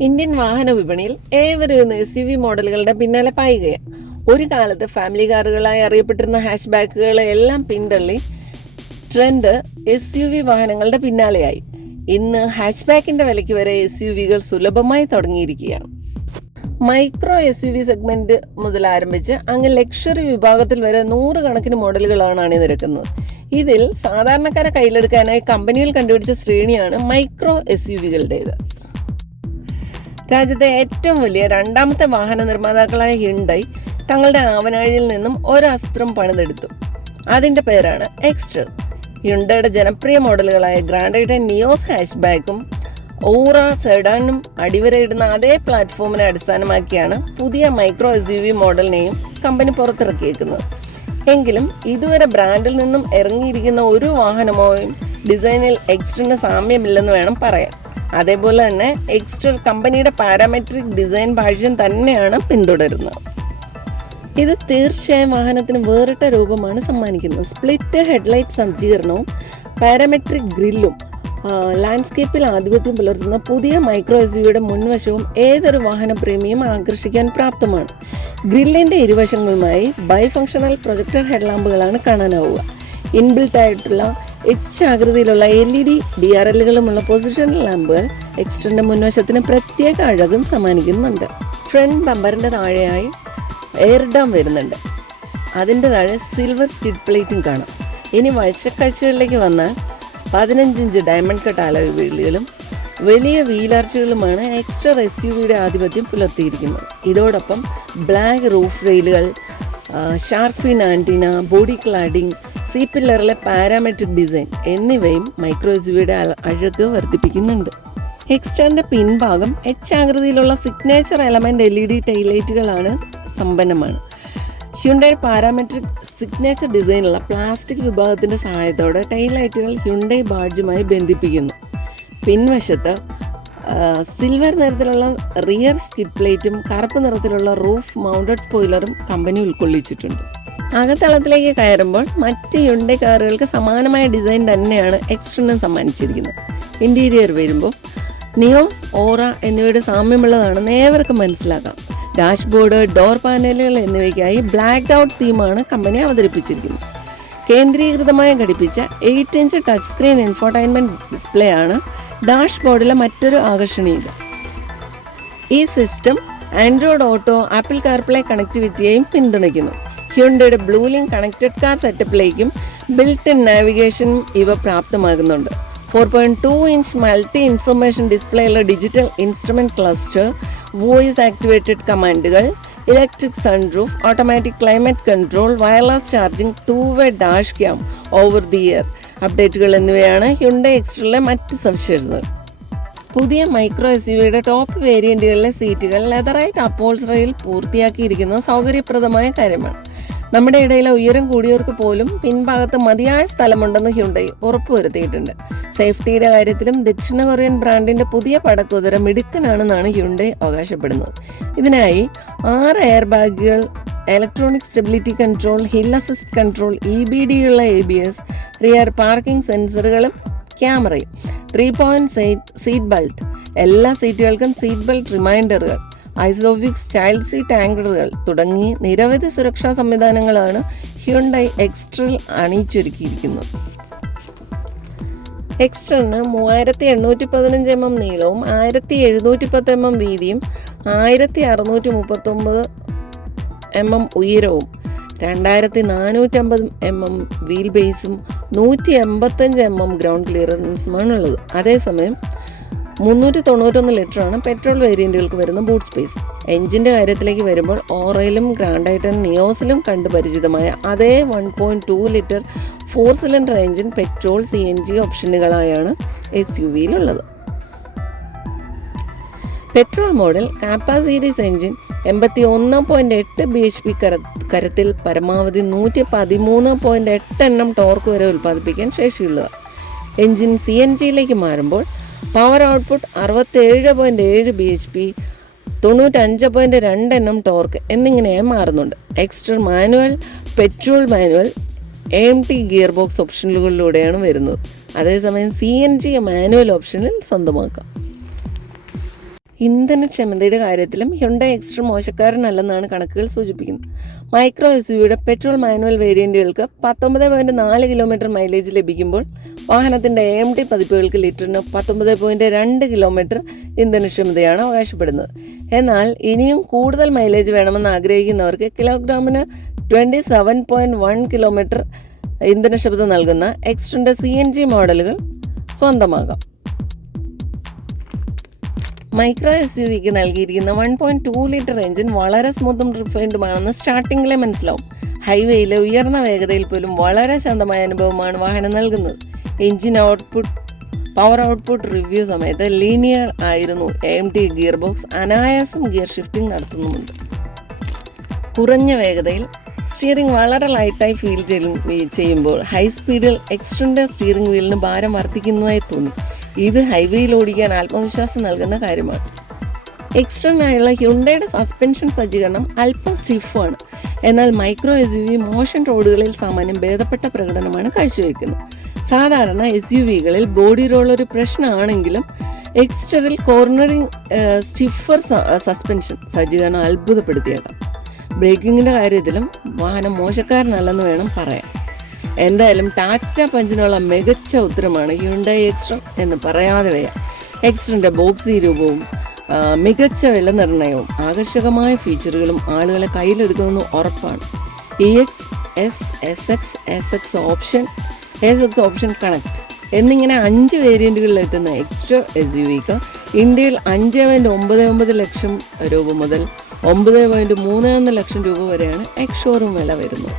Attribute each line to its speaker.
Speaker 1: Indian വാഹന വിപണിയിൽ ഏവരും എസ് യു വി മോഡലുകളുടെ പിന്നാലെ പായുകയാണ്. ഒരു കാലത്ത് ഫാമിലി കാറുകളായി അറിയപ്പെട്ടിരുന്ന ഹാഷ് ബാക്കുകളെ എല്ലാം പിന്തള്ളി ട്രെൻഡ് എസ് യു വി വാഹനങ്ങളുടെ പിന്നാലെയായി. ഇന്ന് ഹാഷ് ബാക്കിന്റെ വിലയ്ക്ക് വരെ എസ് യു വികൾ സുലഭമായി തുടങ്ങിയിരിക്കുകയാണ്. Micro S U V segment മുതൽ ആരംഭിച്ച് അങ്ങ് ലക്ഷറി വിഭാഗത്തിൽ വരെ നൂറുകണക്കിന് മോഡലുകളാണ് അണിനിരക്കുന്നത്. ഇതിൽ സാധാരണക്കാരെ കയ്യിലെടുക്കാനായി കമ്പനികൾ കണ്ടുപിടിച്ച ശ്രേണിയാണ് മൈക്രോ എസ് യു വികളുടേത് രാജ്യത്തെ ഏറ്റവും വലിയ രണ്ടാമത്തെ വാഹന നിർമ്മാതാക്കളായ ഹിണ്ടൈ തങ്ങളുടെ ആവനാഴിയിൽ നിന്നും ഒരസ്ത്രം പണിതെടുത്തു. അതിന്റെ പേരാണ് എക്സ്റ്റർ ഹിണ്ടയുടെ ജനപ്രിയ മോഡലുകളായ ഗ്രാൻഡയുടെ നിയോസ് ഹാഷ് ബാഗും ഊറ സെഡാനും അടിവരയിടുന്ന അതേ പ്ലാറ്റ്ഫോമിനെ അടിസ്ഥാനമാക്കിയാണ് പുതിയ മൈക്രോ എസ് യു വി മോഡലിനെയും കമ്പനി പുറത്തിറക്കിയേക്കുന്നത്. എങ്കിലും ഇതുവരെ ബ്രാൻഡിൽ നിന്നും ഇറങ്ങിയിരിക്കുന്ന ഒരു വാഹനമോയും ഡിസൈനിൽ എക്സ്ട്രിന് സാമ്യമില്ലെന്ന് വേണം പറയാൻ. അതേപോലെ തന്നെ എക്സ്റ്റർ കമ്പനിയുടെ പാരാമെട്രിക് ഡിസൈൻ ഭാഷ്യം തന്നെയാണ് പിന്തുടരുന്നത്. ഇത് തീർച്ചയായും വാഹനത്തിന് വേറിട്ട രൂപമാണ് സമ്മാനിക്കുന്നത്. സ്പ്ലിറ്റ് ഹെഡ്ലൈറ്റ് സജ്ജീകരണവും പാരാമെട്രിക് ഗ്രില്ലും ലാൻഡ്സ്കേപ്പിൽ ആധിപത്യം പുലർത്തുന്ന പുതിയ മൈക്രോ എസ് യുടെ മുൻവശവും ഏതൊരു വാഹന പ്രേമിയും ആകർഷിക്കാൻ പ്രാപ്തമാണ്. ഗ്രില്ലിന്റെ ഇരുവശങ്ങളുമായി ബൈ ഫങ്ഷണൽ പ്രൊജക്ടർ ഹെഡ്ലാമ്പുകളാണ് കാണാനാവുക. ഇൻബിൽട്ട് ആയിട്ടുള്ള എച്ച് ആകൃതിയിലുള്ള L E D D R എല്ലുകളുമുള്ള position ലാമ്പുകൾ എക്സ്റ്ററിന്റെ മുൻവശത്തിന് പ്രത്യേക അഴകും സമ്മാനിക്കുന്നുണ്ട്. ഫ്രണ്ട് ബമ്പറിന്റെ താഴെയായി എയർ ഡാം വരുന്നുണ്ട്. അതിന്റെ താഴെ സിൽവർ സ്കിഡ് പ്ലേറ്റും കാണാം. ഇനി വശക്കാഴ്ചകളിലേക്ക് വന്നാൽ പതിനഞ്ചിഞ്ച് ഡയമണ്ട് കട്ട് അലോയ് വീലുകളും വലിയ വീലാർച്ചുകളുമാണ് എക്സ്ട്രാ എസ് യു വിയുടെ ആധിപത്യം പുലർത്തിയിരിക്കുന്നത്. ഇതോടൊപ്പം black roof റെയിലുകൾ shark fin antenna body cladding C പില്ലറിലെ parametric design എന്നിവയും മൈക്രോ എസ് യുടെ അഴക് വർദ്ധിപ്പിക്കുന്നുണ്ട്. എക്സ്റ്ററിന്റെ പിൻഭാഗം എച്ച് ആകൃതിയിലുള്ള signature element L E D ടൈലൈറ്റുകളാണ് സമ്പന്നമാണ്. ഹ്യുണ്ടൈ പാരാമെട്രിക് സിഗ്നേച്ചർ ഡിസൈനുള്ള പ്ലാസ്റ്റിക് വിഭാഗത്തിന്റെ സഹായത്തോടെ ടൈലൈറ്റുകൾ ഹ്യുണ്ടൈ ബാഡ്ജുമായി ബന്ധിപ്പിക്കുന്നു. പിൻവശത്ത് സിൽവർ നിറത്തിലുള്ള റിയർ സ്കിഡ് പ്ലേറ്റും കറുപ്പ് നിറത്തിലുള്ള റൂഫ് മൗണ്ടഡ് സ്പോയിലറും കമ്പനി ഉൾക്കൊള്ളിച്ചിട്ടുണ്ട്. അകത്തളത്തിലേക്ക് കയറുമ്പോൾ മറ്റ് യുണ്ട കാറുകൾക്ക് സമാനമായ ഡിസൈൻ തന്നെയാണ് എക്സ്ട്രിനും സമ്മാനിച്ചിരിക്കുന്നത്. ഇന്റീരിയർ വരുമ്പോൾ നിയോസ് ഓറ എന്നിവയുടെ സാമ്യമുള്ളതാണെന്ന് ഏവർക്കും മനസ്സിലാക്കാം. ഡാഷ്ബോർഡ് ഡോർ പാനലുകൾ എന്നിവയ്ക്കായി ബ്ലാക്ക് ഔട്ട് തീമാണ് കമ്പനി അവതരിപ്പിച്ചിരിക്കുന്നത്. കേന്ദ്രീകൃതമായി ഘടിപ്പിച്ച eight inch touch screen infotainment display ആണ് ഡാഷ്ബോർഡിലെ മറ്റൊരു ആകർഷണീയത. ഈ system Android Auto Apple CarPlay കണക്ടിവിറ്റിയെയും പിന്തുണയ്ക്കുന്നു. ഹ്യുണ്ടയുടെ ബ്ലൂ കണക്റ്റഡ് കാർ സെറ്റപ്പിലേക്കും ബിൽറ്റ് ഇൻ നാവിഗേഷനും ഇവ പ്രാപ്തമാകുന്നുണ്ട്. Four point two inch multi information ഡിസ്പ്ലേയുള്ള digital instrument cluster voice activated കമാൻഡുകൾ electric sunroof automatic climate control wireless charging two way dash cam over the air അപ്ഡേറ്റുകൾ എന്നിവയാണ് Hyundai എക്സ്ട്രയിലെ മറ്റ് സവിശേഷതകൾ. പുതിയ മൈക്രോ എസ് യുയുടെ ടോപ്പ് വേരിയന്റുകളിലെ സീറ്റുകൾ ലെതറായിട്ട് അപ്പോൾസറയിൽ പൂർത്തിയാക്കിയിരിക്കുന്നത് സൗകര്യപ്രദമായ കാര്യമാണ്. നമ്മുടെ ഇടയിലെ ഉയരം കൂടിയവർക്ക് പോലും പിൻഭാഗത്ത് മതിയായ സ്ഥലമുണ്ടെന്ന് ഹ്യുണ്ടൈ ഉറപ്പുവരുത്തിയിട്ടുണ്ട്. സേഫ്റ്റിയുടെ കാര്യത്തിലും ദക്ഷിണ കൊറിയൻ ബ്രാൻഡിന്റെ പുതിയ പടക്കുതിര മിടുക്കനാണെന്നാണ് ഹ്യുണ്ടൈ അവകാശപ്പെടുന്നത്. ഇതിനായി ആറ് എയർ ബാഗുകൾ electronic stability control hill assist control E B D ഉള്ള A B S rear parking സെൻസറുകളും ക്യാമറയും ത്രീ പോയിന്റ് സീറ്റ് ബെൽറ്റ് എല്ലാ സീറ്റുകൾക്കും സീറ്റ് ബെൽറ്റ് റിമൈൻഡറുകൾ ഐസോഫിക്സ് സ്റ്റൈൽ സീറ്റ് ടാങ്കറുകൾ തുടങ്ങി നിരവധി സുരക്ഷാ സംവിധാനങ്ങളാണ് ഹ്യുണ്ടൈ എക്സ്ട്രൽ അണിയിച്ചൊരുക്കിയിരിക്കുന്നത്. എക്സ്ട്രന് മൂവായിരത്തി എണ്ണൂറ്റി പതിനഞ്ച് എം എം നീളവും ആയിരത്തി എഴുന്നൂറ്റി പത്ത് എം എം വീതിയും ആയിരത്തി അറുന്നൂറ്റി മുപ്പത്തൊമ്പത് എം എം ഉയരവും രണ്ടായിരത്തി നാനൂറ്റമ്പത് എം എം വീൽ ബേസും നൂറ്റി എൺപത്തഞ്ച് എം എം ഗ്രൗണ്ട് ക്ലിയറൻസുമാണ് ഉള്ളത് അതേസമയം മുന്നൂറ്റി തൊണ്ണൂറ്റൊന്ന് ലിറ്ററാണ് പെട്രോൾ വേരിയന്റുകൾക്ക് വരുന്ന ബൂട്ട് സ്പേസ്. എഞ്ചിന്റെ കാര്യത്തിലേക്ക് വരുമ്പോൾ ഓറയിലും ഗ്രാൻഡ് ഗ്രാൻഡൈറ്റൻ നിയോസിലും കണ്ടു പരിചിതമായ അതേ one point two litre four cylinder engine petrol C N G ഓപ്ഷനുകളായാണ് S U വിയിലുള്ളത്. Petrol model Kappa series engine എൺപത്തി ഒന്ന് പോയിന്റ് എട്ട് ബി എച്ച് പി കര കരത്തിൽ പരമാവധി നൂറ്റി പതിമൂന്ന് പോയിന്റ് എട്ട് എണ്ണം ടോർക്ക് വരെ ഉൽപ്പാദിപ്പിക്കാൻ ശേഷിയുള്ളതാണ്. എഞ്ചിൻ സി എൻ ജിയിലേക്ക് മാറുമ്പോൾ പവർ ഔട്ട്പുട്ട് അറുപത്തേഴ് പോയിന്റ് ഏഴ് ബി എച്ച് പി തൊണ്ണൂറ്റഞ്ച് പോയിന്റ് രണ്ട് എണ്ണം ടോർക്ക് എന്നിങ്ങനെയായി മാറുന്നുണ്ട്. Exter manual petrol manual A T gear box ഓപ്ഷനുകളിലൂടെയാണ് വരുന്നത്. അതേസമയം സി എൻ ജി മാനുവൽ ഓപ്ഷനിൽ സ്വന്തമാക്കാം. ഇന്ധനക്ഷമതയുടെ കാര്യത്തിലും ഹ്യുണ്ടായി എക്സ്ട്ര മോശക്കാരനല്ലെന്നാണ് കണക്കുകൾ സൂചിപ്പിക്കുന്നത്. മൈക്രോ എസ് യുയുടെ പെട്രോൾ മാനുവൽ വേരിയന്റുകൾക്ക് പത്തൊമ്പത് പോയിന്റ് നാല് കിലോമീറ്റർ മൈലേജ് ലഭിക്കുമ്പോൾ വാഹനത്തിന്റെ എ ടി പതിപ്പുകൾക്ക് ലിറ്ററിന് പത്തൊമ്പത് പോയിന്റ് രണ്ട് കിലോമീറ്റർ ഇന്ധനക്ഷമതയാണ് അവകാശപ്പെടുന്നത്. എന്നാൽ ഇനിയും കൂടുതൽ മൈലേജ് വേണമെന്ന് ആഗ്രഹിക്കുന്നവർക്ക് കിലോഗ്രാമിന് twenty seven point one kilometre ഇന്ധനക്ഷമത നൽകുന്ന എക്സ്ട്രന്റെ സി എൻ ജി മോഡലുകൾ സ്വന്തമാകാം. മൈക്രോ എസ് യു വിക്ക് നൽകിയിരിക്കുന്ന one point two litre engine വളരെ സ്മൂത്തും റിഫൈൻഡുമാണെന്ന് സ്റ്റാർട്ടിങ്ങിലെ മനസ്സിലാവും. ഹൈവേയിലെ ഉയർന്ന വേഗതയിൽ പോലും വളരെ ശാന്തമായ അനുഭവമാണ് വാഹനം നൽകുന്നത്. Engine output power output review സമയത്ത് ലീനിയർ ആയിരുന്നു. എ ടി ഗിയർ ബോക്സ് അനായാസം ഗിയർ ഷിഫ്റ്റിംഗ് നടത്തുന്നുമുണ്ട്. കുറഞ്ഞ വേഗതയിൽ സ്റ്റിയറിംഗ് വളരെ ലൈറ്റായി ഫീൽ ചെയ്യുമ്പോൾ ഹൈ സ്പീഡിൽ എക്സ്റ്റൻഡ് സ്റ്റിയറിംഗ് വീലിന് ഭാരം വർദ്ധിക്കുന്നതായി തോന്നി. ഇത് ഹൈവേയിൽ ഓടിക്കാൻ ആത്മവിശ്വാസം നൽകുന്ന കാര്യമാണ്. എക്സ്ട്രനായുള്ള ഹ്യുണ്ടയുടെ സസ്പെൻഷൻ സജ്ജീകരണം അല്പം സ്റ്റിഫാണ് എന്നാൽ micro S U V motion റോഡുകളിൽ സാമാന്യം ഭേദപ്പെട്ട പ്രകടനമാണ് കാഴ്ചവെക്കുന്നത്. സാധാരണ എസ് യു വികളിൽ ബോഡി റോൾ ഒരു പ്രശ്നമാണെങ്കിലും എക്സ്റ്ററിൽ കോർണറിംഗ് സ്റ്റിഫർ സസ്പെൻഷൻ സജ്ജീകരണം അത്ഭുതപ്പെടുത്തിയേക്കാം. ബ്രേക്കിങ്ങിന്റെ കാര്യത്തിലും വാഹനം മോശക്കാരനല്ലെന്ന് വേണം പറയാൻ. എന്തായാലും ടാറ്റ പഞ്ചിനുള്ള മികച്ച ഉത്തരമാണ് ഹ്യുണ്ടായി എക്സ്ട്രം എന്ന് പറയാതെ വയ്യ. എക്സ്ട്രന്റെ ബോക്സി രൂപവും മികച്ച വില നിർണയവും ആകർഷകമായ ഫീച്ചറുകളും ആളുകളെ കയ്യിലെടുക്കുമെന്ന് ഉറപ്പാണ്. E X S S X S X option S X option connect എന്നിങ്ങനെ അഞ്ച് വേരിയന്റുകളിൽ എത്തുന്ന എക്സ്ട്രാ എസ് യു വിക്ക് ഇന്ത്യയിൽ അഞ്ച് പോയിന്റ് ഒമ്പത് ഒമ്പത് ലക്ഷം രൂപ മുതൽ ഒമ്പത് പോയിന്റ് മൂന്ന് ഒന്ന് ലക്ഷം രൂപ വരെയാണ് എക്സ് ഷോറൂം വില വരുന്നത്.